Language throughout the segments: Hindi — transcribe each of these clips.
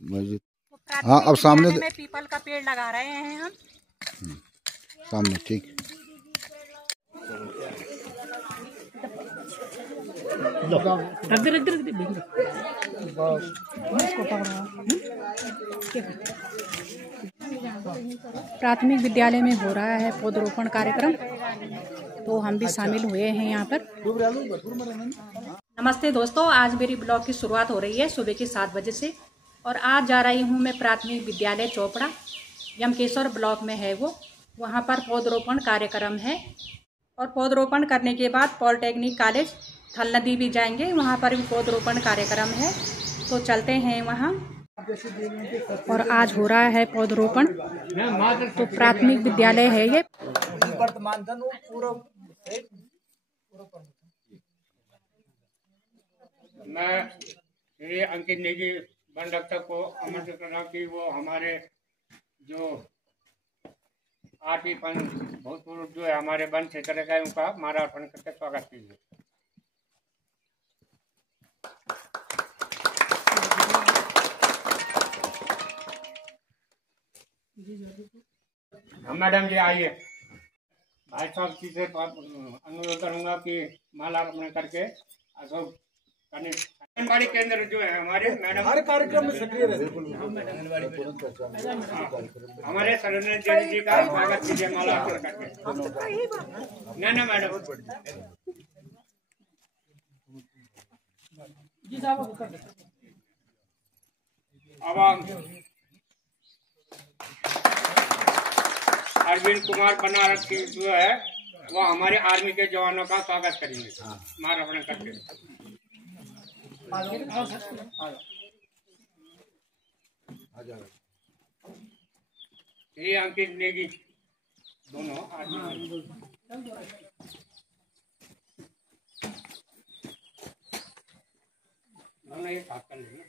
मस्जिद। तो हाँ, अब सामने में पीपल का पेड़ लगा रहे हैं हम सामने। ठीक। प्राथमिक विद्यालय में हो रहा है पौधरोपण कार्यक्रम, तो हम भी शामिल हुए हैं यहाँ पर। नमस्ते दोस्तों, आज मेरी ब्लॉग की शुरुआत हो रही है सुबह के 7 बजे से, और आज जा रही हूँ मैं प्राथमिक विद्यालय चोपड़ा, यमकेश्वर ब्लॉक में है वो। वहाँ पर पौधरोपण कार्यक्रम है, और पौधरोपण करने के बाद पॉलिटेक्निक कॉलेज थल नदी भी जाएंगे, वहाँ पर भी पौधरोपण कार्यक्रम है। तो चलते हैं वहाँ। और आज हो रहा है पौधरोपण, तो प्राथमिक विद्यालय है ये। मैं श्री अंकित नेगी वन रक्षक को आमंत्रित कर रहा हूँ कि वो हमारे जो आरती पन भूतपूर्व जो है हमारे वन क्षेत्र का, उनका माला अर्पण करके स्वागत कीजिए। मैडम जी आइए। भाई साहब जी से अनुरोध करूंगा कि माला अर्पण करके अशोक करने। आंगनबाड़ी केंद्र जो है हमारे मैडम हर कार्यक्रम में सक्रिय रहते हैं। हमारे सरदार जी का स्वागत कीजिए माला अर्पण करके। नहीं मैडम अब अरविंद कुमार बनारस की जो है वो हमारे आर्मी के जवानों का स्वागत करेंगे माला अर्पण करके। ये अंकित नेगी दोनों आदमी दोनों ये साथ कर लेंगे।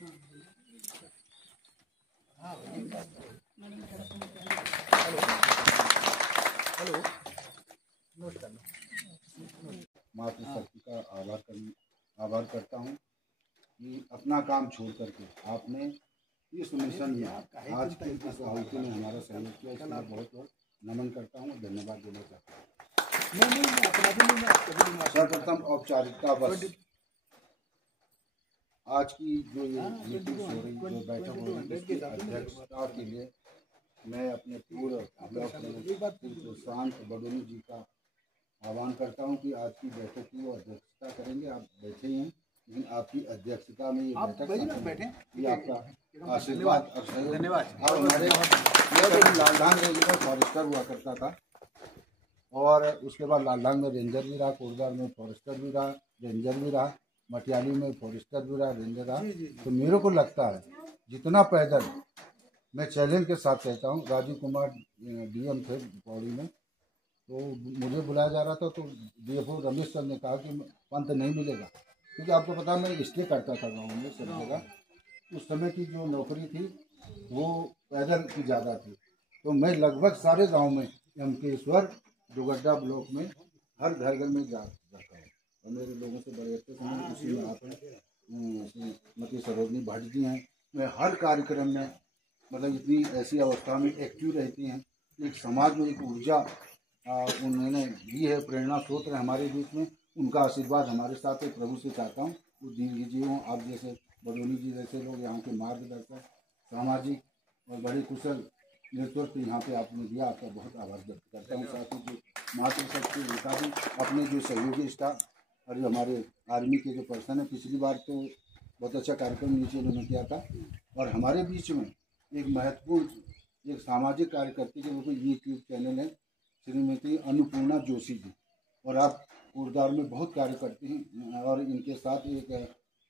मातृशक्ति का आभार करता हूँ कि अपना काम छोड़ करके आपने इस मिशन में आज के इस आहुति में हमारा सहयोग किया, इसके लिए बहुत बहुत नमन करता हूँ, धन्यवाद देना चाहता हूँ। सर्वप्रथम औपचारिकता बस आज की जो ये मीटिंग हो रही, जो बैठक हो रही, इसकी अध्यक्षता के लिए मैं अपने पूर्व ब्लॉक शांत बडोनी जी का आह्वान करता हूं कि आज की बैठक की वो अध्यक्षता करेंगे। आप बैठे हैं, लेकिन आपकी अध्यक्षता में ये बैठक, ये आपका आशीर्वाद और सहयोग। धन्यवाद। और हमारे लालधान रेंज में फॉरेस्टर हुआ करता था, और उसके बाद लालधान में रेंजर भी रहा, कोटद्वार में फॉरेस्टर भी रहा, रेंजर भी रहा, मटियाली में फॉरेस्टर भी रहा, रेंजर रहा। तो मेरे को लगता है जितना पैदल, मैं चैलेंज के साथ कहता हूँ, राजीव कुमार डीएम थे पौड़ी में, तो मुझे बुलाया जा रहा था, तो डीएफओ रमेश सर ने कहा कि पंथ नहीं मिलेगा, क्योंकि आपको पता मैं स्टे करता था गाँव में सब जगह। उस समय की जो नौकरी थी वो पैदल की ज़्यादा थी, तो मैं लगभग सारे गांव में यमकेश्वर जोगड्डा ब्लॉक में हर घर घर में जाता हूँ, और मेरे लोगों से बड़े अच्छे समय उसी में आप हैं, श्रीमती सरोजनी भट्ट जी हैं। मैं हर कार्यक्रम में मतलब इतनी ऐसी अवस्था में एक्टिव रहती हैं, एक समाज में एक ऊर्जा उन्होंने दी है, प्रेरणा स्रोत है हमारे बीच में। उनका आशीर्वाद हमारे साथ है, प्रभु से चाहता हूँ वो दीन जी हों, आप जैसे बडोनी जी जैसे लोग यहाँ के मार्गदर्शक, सामाजिक और बड़े कुशल नेतृत्व यहाँ पे आपने दिया, आपका बहुत आभार व्यक्त करता हूँ। साथ ही जो मातृशक्ति उनका भी अपने जो सहयोगी स्टाफ और जो हमारे आर्मी के जो पर्सन है, पिछली बार तो बहुत अच्छा कार्यक्रम नीचे उन्होंने किया था। और हमारे बीच में एक महत्वपूर्ण एक सामाजिक कार्यकर्ता के रूप में यूट्यूब चैनल है श्रीमती अन्नपूर्णा जोशी जी, और आप कोटद्वार में बहुत कार्य करती हैं, और इनके साथ एक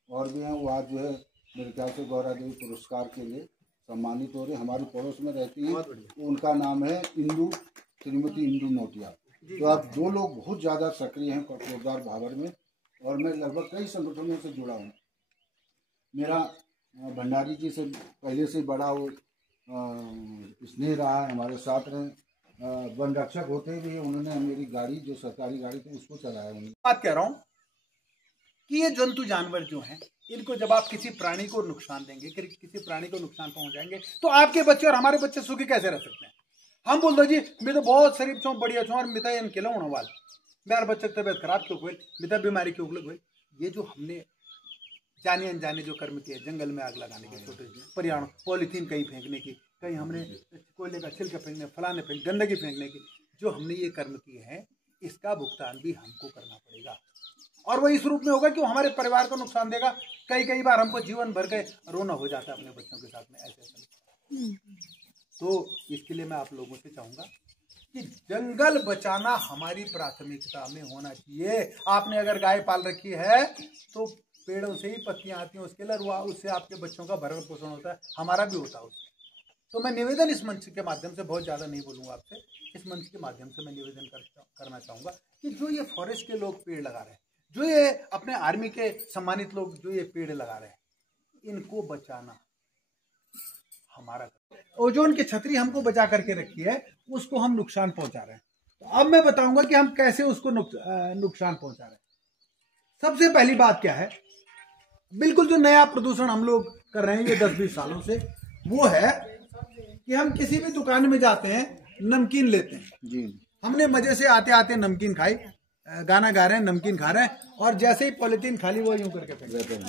और भी हैं, वो आज जो है मेरे ख्याल से गौरा देवी पुरस्कार के लिए सम्मानित हो रहे, हमारे पड़ोस में रहती हैं। उनका नाम है इंदू, श्रीमती इंदू नोटिया। तो आप दो लोग बहुत ज़्यादा सक्रिय हैं कोटद्वार भाबर में, और मैं लगभग कई संगठनों से जुड़ा हूँ। मेरा भंडारी जी से पहले से बड़ा वो स्नेह रहा है, हमारे साथ रहे। वन रक्षक होते भी उन्होंने मेरी गाड़ी जो सरकारी गाड़ी थी उसको चलाया। उन्होंने बात कह रहा हूँ कि ये जंतु जानवर जो हैं, इनको जब आप किसी प्राणी को नुकसान देंगे, किसी प्राणी को नुकसान पहुंचाएंगे, तो आपके बच्चे और हमारे बच्चे सुखी कैसे रह सकते हैं? हम बोल दो जी मैं तो बहुत शरीफ छूँ, बढ़िया छूँ, और मिता इन खिलाऊँ वाल मेरा बच्चे की तबियत खराब क्यों हुई, मिता बीमारी क्यों लग हुई। ये जो हमने जाने अनजाने जो कर्म किए, जंगल में आग लगाने के, छोटे पर्यावरण, पॉलीथीन कहीं फेंकने की, कहीं हमने कोयले का छिलका फेंकने, फलाने फेंक, गंदगी फेंकने की, जो हमने ये कर्म किए हैं, इसका भुगतान भी हमको करना पड़ेगा। और वो इस रूप में होगा कि वो हमारे परिवार को नुकसान देगा। कई बार हमको जीवन भर के रोना हो जाता है अपने बच्चों के साथ में, ऐसे। तो इसके लिए मैं आप लोगों से चाहूंगा कि जंगल बचाना हमारी प्राथमिकता में होना चाहिए। आपने अगर गाय पाल रखी है तो पेड़ों से ही पत्तियां आती हैं, उसके लिए उससे आपके बच्चों का भरण पोषण होता है, हमारा भी होता है उससे। तो मैं निवेदन इस मंच के माध्यम से, बहुत ज़्यादा नहीं बोलूँगा आपसे, इस मंच के माध्यम से मैं निवेदन करना चाहूँगा कि जो ये फॉरेस्ट के लोग पेड़ लगा रहे हैं, जो ये अपने आर्मी के सम्मानित लोग जो ये पेड़ लगा रहे हैं, इनको बचाना हमारा। ओजोन की छतरी हमको बचा करके रखी है, उसको हम नुकसान पहुंचा रहे हैं। तो अब मैं बताऊंगा कि हम कैसे उसको नुकसान पहुंचा रहे हैं। सबसे पहली बात क्या है, बिल्कुल जो नया प्रदूषण हम लोग कर रहे हैं ये 10-20 सालों से, वो है कि हम किसी भी दुकान में जाते हैं, नमकीन लेते हैं जी। हमने मजे से आते आते नमकीन खाई, गाना गा रहे हैं, नमकीन खा रहे हैं, और जैसे ही पॉलिथीन खाली वो यूं करके फेंक देते हैं।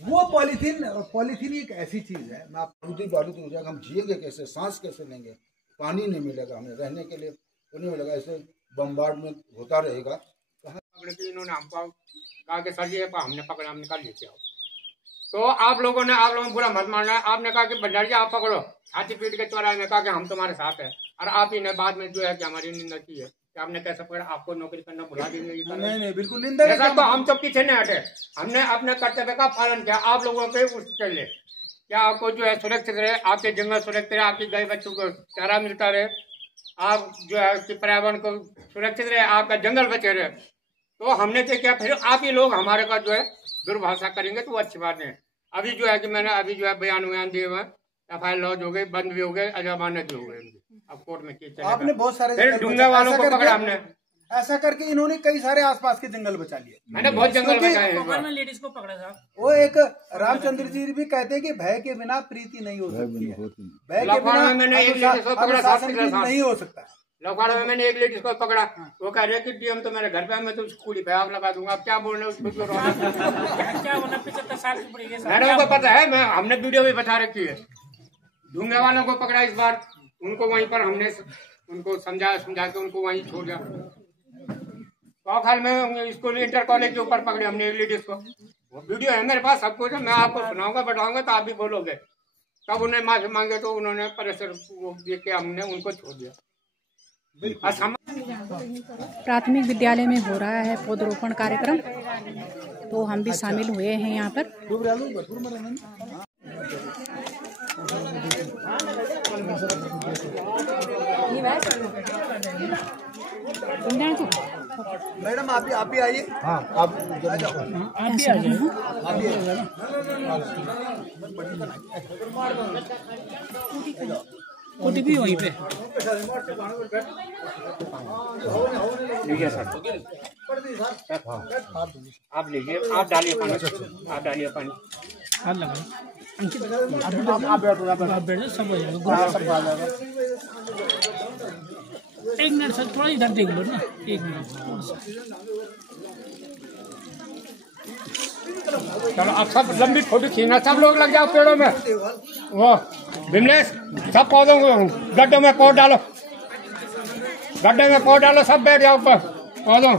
वो पॉलिथीन एक ऐसी चीज है, मैं आप बारूद हो जाएगा, हम जिएंगे कैसे, सांस कैसे लेंगे, पानी नहीं मिलेगा हमें रहने के लिए, तो नहीं मिलेगा, ऐसे बम्बार्डमेंट होता रहेगा। इन्होंने हमको कहा कि सर जी हमने पकड़ा, हमने कहा लेके आओ। तो आप लोगों ने बुरा मत मानना, आपने कहा कि भंडारी आप पकड़ो, हाथी पीट के चौराहे में कहा कि हम तुम्हारे साथ हैं, और आप ही ने बाद में जो है कि हमारी निंदा की है कि आपने कैसे पकड़ा, आपको नौकरी करना भुला देंगे। नहीं बिल्कुल निंदा ऐसा तो हम तो पीछे नहीं हटे, हमने अपने कर्तव्य का पालन किया। आप लोगों के उसके लिए क्या आपको जो है सुरक्षित रहे, आपके जंगल सुरक्षित रहे, आपकी गाय बच्चों को चारा मिलता रहे, आप जो है कि पर्यावरण को सुरक्षित रहे, आपका जंगल बचे रहे। तो हमने तो क्या, फिर आप ही लोग हमारे का जो है दुर्भाषा करेंगे तो वो अच्छी बात नहीं। अभी जो है कि मैंने अभी जो है बयान दिए हुए, FIR लॉज हो गए, बंद भी हो गए, अजमानत भी हो गए, अब कोर्ट में केस चलेगा। आपने बहुत सारे फिर डूंगे वालों को पकड़ा हमने, ऐसा करके इन्होंने कई सारे आसपास के जंगल बचा लिए। मैंने बहुत जंगल बचाए हैं। लेडीज को पकड़ा था। वो एक रामचंद्र जी भी कहते हैं कि भय के बिना प्रीति नहीं हो सकती है, भय के बिना अनुशासन नहीं हो सकता। लखवाड़ा में मैंने एक लेडीज को पकड़ा, वो कह रहे कि डीएम तो मेरे घर पे, मैं तो कूड़ी पे आग लगा दूंगा। अब क्या बोल रहे उसको, क्या बोला, 75 साल की पड़ी है, मैडम को पता है, मैं हमने वीडियो भी बता रखी है। ढूंगे वालों को पकड़ा इस बार, उनको वहीं पर हमने उनको समझा के उनको वहीं छोड़ दिया। चौखाल में स्कूल इंटर कॉलेज के ऊपर पकड़े हमने एक लेडीज को, वो वीडियो है मेरे पास, सब कुछ है, मैं आपको सुनाऊंगा, बताऊंगा तो आप भी बोलोगे। तब उन्हें माफी मांगे तो उन्होंने प्रेशर देख के हमने उनको छोड़ दिया। प्राथमिक विद्यालय में हो रहा है पौधरोपण कार्यक्रम, तो हम भी शामिल हुए हैं यहाँ पर। मैडम आप भी आइए। हाँ आप आ जाओ। OTP वहीं पे। लीजिए सर, आप लीजिए, आप डालिए पानी, आप डालिए पानी, हाथ लगाइए। आप बैठो, सब हो जाएगा। एक मिनट सर, थोड़ा इधर देख लो ना, एक मिनट। चलो अब सब लंबी फोटो खींचना, सब लोग लग जाओ पेड़ों में। वो विमलेश, सब पौधों को गड्ढों में पौध डालो, गड्ढे में पौध डालो, सब बैठ जाओ ऊपर पौधों।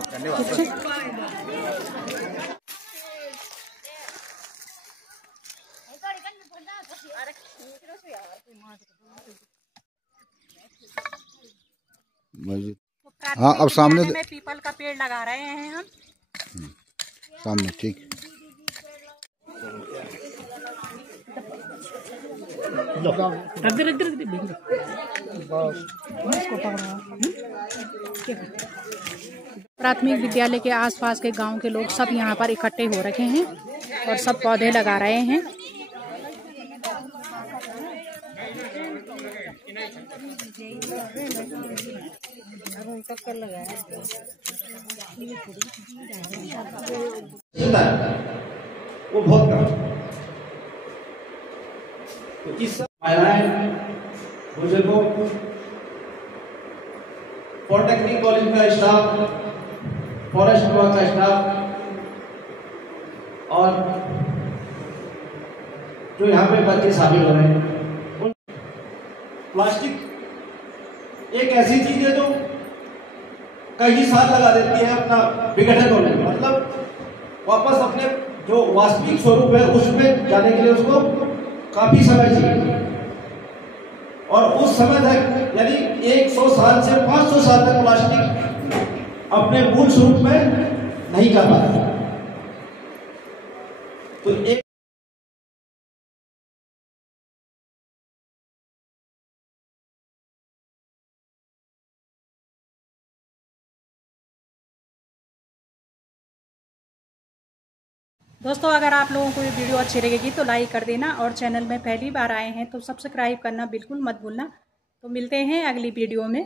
हाँ अब सामने में पीपल का पेड़ लगा रहे हैं हम सामने, ठीक। प्राथमिक विद्यालय के आसपास के गांव के लोग सब यहाँ पर इकट्ठे हो रखे हैं और सब पौधे लगा रहे हैं। वो बहुत कम। तो इस महिलाएं बुजुर्गों, पॉलिटेक्निक कॉलेज का स्टाफ, फॉरेस्ट विभाग का स्टाफ और जो यहाँ पे बच्चे शामिल हो रहे हैं। प्लास्टिक एक ऐसी चीज है जो कई साल लगा देती है अपना विघटन होने में, मतलब वापस अपने जो वास्तविक स्वरूप है उसमें जाने के लिए उसको काफी समय चाहिए। और उस समय तक यानी 100 साल से 500 साल तक प्लास्टिक अपने मूल स्वरूप में नहीं कर पाता। तो एक दोस्तों, अगर आप लोगों को ये वीडियो अच्छी लगेगी तो लाइक कर देना, और चैनल में पहली बार आए हैं तो सब्सक्राइब करना बिल्कुल मत भूलना। तो मिलते हैं अगली वीडियो में।